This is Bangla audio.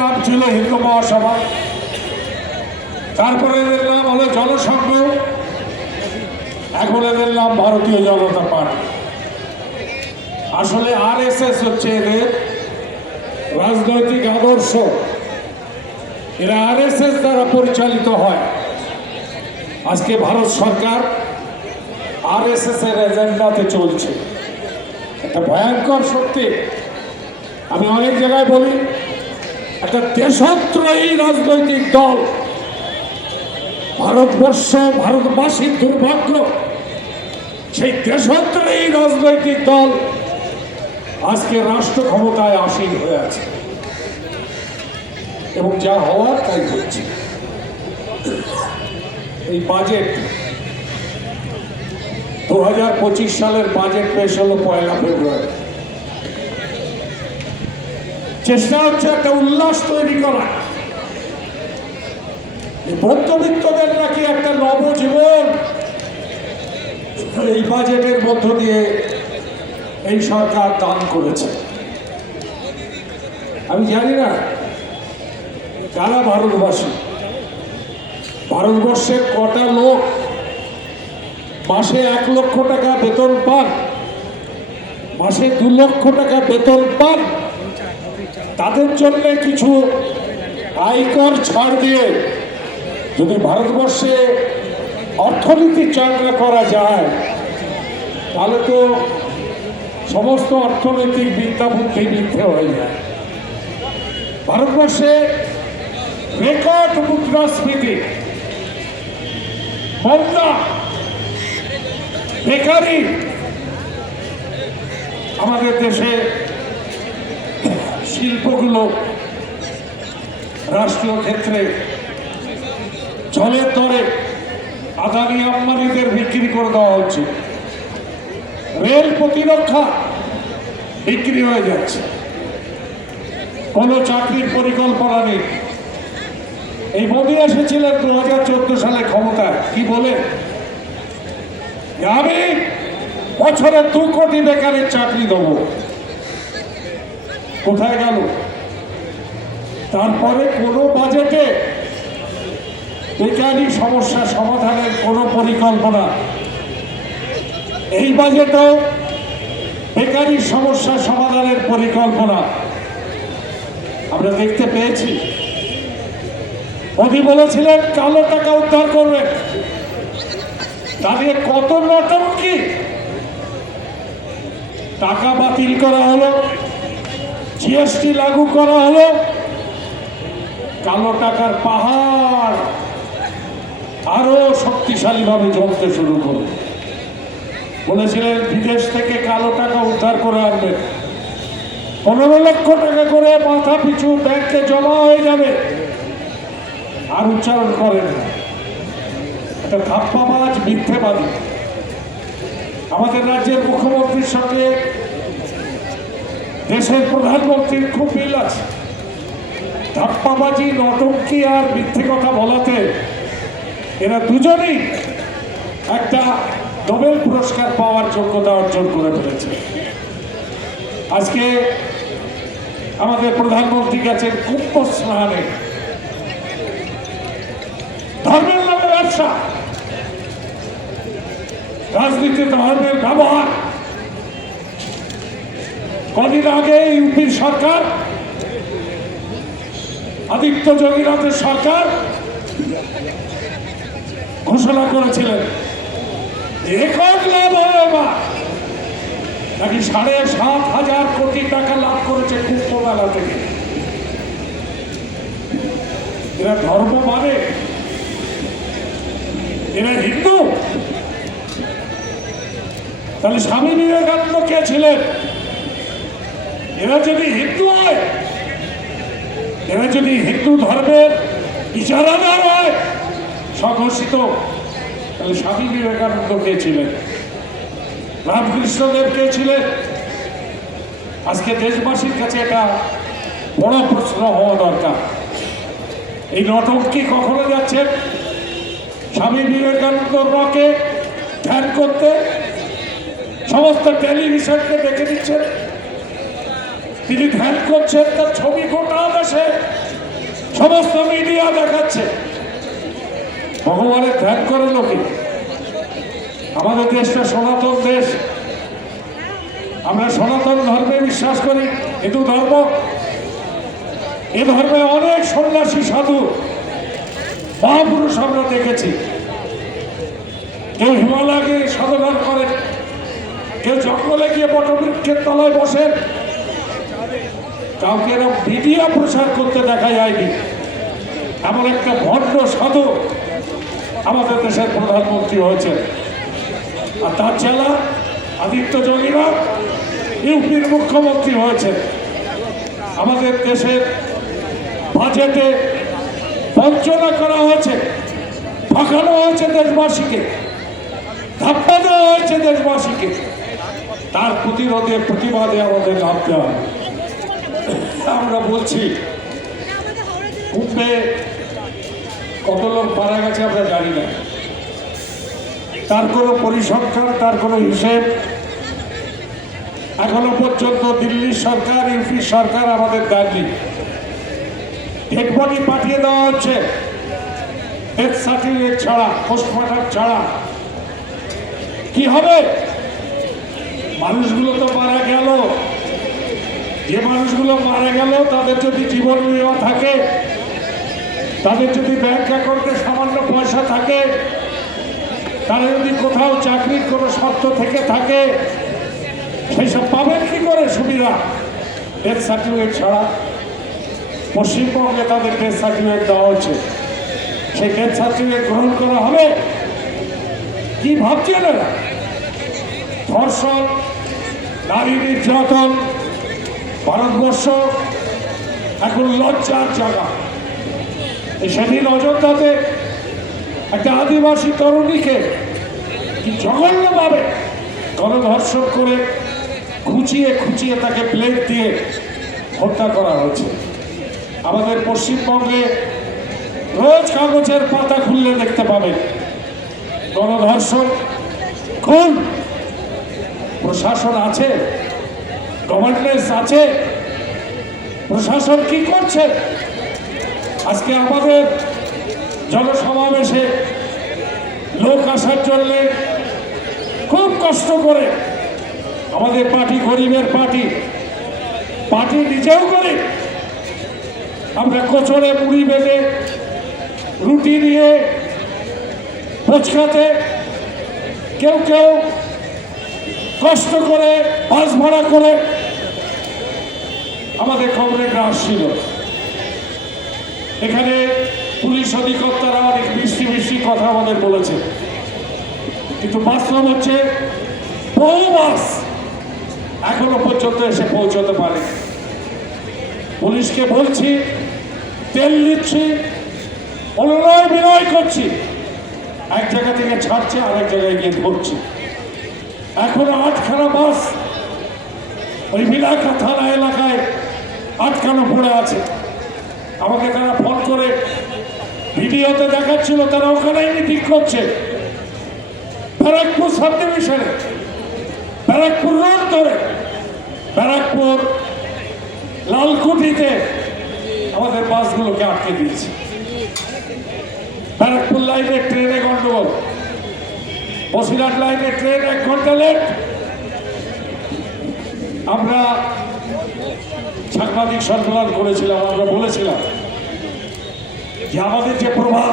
নাম ছিল হিন্দু মহাসভা, তারপরে এদের নাম হলো জনসংঘ, এখন এদের নাম ভারতীয় জনতা পার্টি। আসলে আরএসএস হচ্ছে এদের রাজনৈতিক আদর্শ। এরা আরএসএস দ্বারা পরিচালিত হয়। আজকে ভারত সরকার আরএসএস এর এজেন্ডাতে চলছে। একটা ভয়ঙ্কর সত্যি। আমি অনেক জায়গায় বলি, একটা দেশদ্রোহী রাজনৈতিক দল, ভারতবর্ষ ভারতবাসীর দুর্ভাগ্য, সেই দেশদ্রোহী রাজনৈতিক দল আজকে রাষ্ট্র ক্ষমতায় আসীন হয়ে আছে এবং যা হওয়ার তাই হচ্ছে। এই বাজেট 2025 সালের বাজেট পেশ হলো 1 ফেব্রুয়ারি। চেষ্টা হচ্ছে একটা উল্লাস তৈরি করা, মধ্যবিত্তদের নাকি একটা নবজীবন এই বাজেটের মধ্য দিয়ে এই সরকার দান করেছে। আমি জানি না যারা ভারতবাসী, ভারতবর্ষের কটা লোক মাসে 1 লক্ষ টাকা বেতন পান, মাসে 2 লক্ষ টাকা বেতন পান, তাদের জন্য কিছু আয়কর ছাড় দিয়ে যদি ভারতবর্ষে অর্থনীতি চাঙ্গা করা যায়, তাহলে তো সমস্ত অর্থনৈতিক বিদ্যা বুদ্ধি মিথ্যে হয়ে যায়। ভারতবর্ষে রেকর্ড মুদ্রাস্ফীতি, মন্দা, বেকারি, আমাদের দেশে শিল্পগুলো রাষ্ট্রীয় ক্ষেত্রে জলের দরে আদানি আম্বানিদের বিক্রি করে দেওয়া হচ্ছে। রেল প্রতিরক্ষা বিক্রি হয়ে যাচ্ছে, কোনো চাকরির পরিকল্পনা নেই। এই মোদী এসেছিলেন 2014 সালে ক্ষমতায়, কি বলে, আমি বছরে 2 কোটি বেকারের চাকরি দেব। কোথায় গেল? তারপরে কোনো বাজেটে বেকারি সমস্যা সমাধানের কোনো পরিকল্পনা। এই বাজেটেও বেকারি সমস্যা সমাধানের পরিকল্পনা আমরা দেখতে পেয়েছি। মোদী বলেছিলেন কালো টাকা উদ্ধার করবেন, তাদের কত নটঙ্কি। টাকা বাতিল করা হলো, জিএসটি লাগু করা হলো, কালো টাকার পাহাড় আরো শক্তিশালী ভাবে জমতে শুরু করবে। বলেছিলেন বিদেশ থেকে কালো টাকা উদ্ধার করে আনবেন, 15 লক্ষ টাকা করে মাথা পিছু ব্যাংকে জমা হয়ে যাবে। আর উচ্চারণ করেন না, একটা ধাপ্পাবাজ মিথ্যেবাদী। আমাদের রাজ্যের মুখ্যমন্ত্রীর সঙ্গে দেশের প্রধানমন্ত্রীর খুব মিল আছে। ধাপ্পাবাজি, নটঙ্কি আর মিথ্যে কথা বলাতে এরা দুজনেই একটা নোবেল পুরস্কার পাওয়ার যোগ্যতা অর্জন করে ফেলেছে। আজকে আমাদের প্রধানমন্ত্রী গেছেন কুম্ভ স্নানে। ধর্মের নামে ব্যবসা, রাজনীতি ধর্মের ব্যবহার। কদিন আগে ইউপির সরকার, আদিত্য যোগীনাথের সরকার ঘোষণা করেছিলেন রেকর্ড লাভ হবে নাকি 7,500 কোটি টাকা লাভ করেছে কুম্ভ মেলা থেকে। এরা ধর্ম মানে, এরা হিন্দু। তাহলে স্বামী বিবেকানন্দ কে ছিলেন? এরা যদি হিন্দু হয়, এরা যদি হিন্দু ধর্মের ইজারাদার হয় স্বঘোষিত, তাহলে স্বামী বিবেকানন্দ কে ছিলেন? রামকৃষ্ণদেব কে ছিলেন? আজকে দেশবাসীর কাছে এটা বড় প্রশ্ন হওয়া দরকার। এই নটঙ্কি কখনো যাচ্ছেন স্বামী বিবেকানন্দ রকে ধ্যান করতে, সমস্ত টেলিভিশনকে দেখে দিচ্ছেন, তিনি ধ্যান করছেন, তার ছবি গোটা দেশে সমস্ত মিডিয়া দেখাচ্ছে। ভগবানের ধ্যান করে লোকে। আমাদের দেশটা সনাতন দেশ, আমরা সনাতন ধর্মে বিশ্বাস করি, হিন্দু ধর্ম। এ ধর্মে অনেক সন্ন্যাসী সাধু মহাপুরুষ আমরা দেখেছি। কেউ হিমালয়কে সাধনা করেন, কেউ জঙ্গলে গিয়ে বটবৃক্ষের তলায় বসেন। কাউকে এরকম মিডিয়া প্রচার করতে দেখা যায়নি। এমন একটা ভণ্ড সাধু আমাদের দেশের প্রধানমন্ত্রী হয়েছে। আর তার জেলা আদিত্য যোগীরা ইউপির মুখ্যমন্ত্রী হয়েছে। আমাদের দেশের বাজেটে বঞ্চনা করা হয়েছে, ঠকানো হয়েছে দেশবাসীকে, ধাপ্পা দেওয়া হয়েছে দেশবাসীকে। তার প্রতিরোধে প্রতিবাদে আমাদের নামতে হবে। আমরা বলছি কুম্ভে কত লোক মারা গেছে আমরা জানি না, তার কোনো পরিসংখ্যান, তার কোনো হিসেব এখনো পর্যন্ত দিল্লির সরকার, ইউপি সরকার আমাদের দেননি। ডেড বডি পাঠিয়ে দেওয়া হচ্ছে ডেথ সার্টিফিকেট ছাড়া, পোস্টমর্টম ছাড়া। কি হবে? মানুষগুলো তো মারা গেল। যে মানুষগুলো মারা গেল তাদের যদি জীবন বিমা থাকে, তাদের যদি ব্যাংক অ্যাকাউন্টে সামান্য পয়সা থাকে, তারা যদি কোথাও চাকরির কোনো শর্ত থেকে থাকে, সেই সব পাবেন কি করে সুবিধা ডেথ সার্টিফিকেট ছাড়া? পশ্চিমবঙ্গে তাদের ডেথ সার্টিফিকেট দেওয়া হচ্ছে, সেই ডেথ সার্টিফিকেট গ্রহণ করা হবে? কি ভাবছেন এরা? ধর্ষণ, নারী নির্যাতন, ভারতবর্ষ এখন লজ্জার জায়গা। সেদিন অযোধ্যাতে একটা আদিবাসী তরুণীকে কি জঘন্যভাবে গণধর্ষণ করে খুঁচিয়ে খুঁচিয়ে তাকে প্লেট দিয়ে হত্যা করা হয়েছে। আমাদের পশ্চিমবঙ্গে রোজ কাগজের পাতা খুললে দেখতে পাবেন গণধর্ষণ, খুন। প্রশাসন আছে, গভর্নেন্স আছে, প্রশাসন কি করছে? আজকে আমাদের জনসমাবেশে লোক আসার জন্য খুব কষ্ট করে আমাদের পার্টি, গরিবের পার্টি, পার্টি নিজেও করে আমরা কোচরে মুড়ি বেঁধে রুটি নিয়ে ফুচকাতে, কেউ কেউ কষ্ট করে বাস ভাড়া করে আমাদের কমরেডরা আসছিল। এখানে পুলিশ অধিকর্তারা অনেক মিষ্টি মিষ্টি কথা আমাদের বলেছে, কিন্তু বাস্তব হচ্ছে বহু বাস এখনো পর্যন্ত এসে পৌঁছতে পারে। পুলিশকে বলছি, তেল দিচ্ছি, অনুনয় বিনয় করছি, এক জায়গা থেকে ছাড়ছে, আরেক জায়গায় গিয়ে ধরছে। এখনো 8খানা বাস ওই বিলাকা থানা এলাকায় আটকানো পড়ে আছে। আমাকে তারা ফোন করে ভিডিওতে দেখাচ্ছিল, তারা ওখানেই মিটিং করছে। ব্যারাকপুর সাব ডিভিশনে, ব্যারাকপুর রোড ধরে, ব্যারাকপুর লালকুঠিতে আমাদের বাসগুলোকে আটকে দিয়েছে। ব্যারাকপুর লাইনে ট্রেনে গন্ডগোল, বসিরহাট লাইনে ট্রেন 1 ঘন্টা লেট। আমরা সাংবাদিক সম্মেলন করেছিলাম, আমরা বলেছিলাম যে আমাদের যে প্রভাব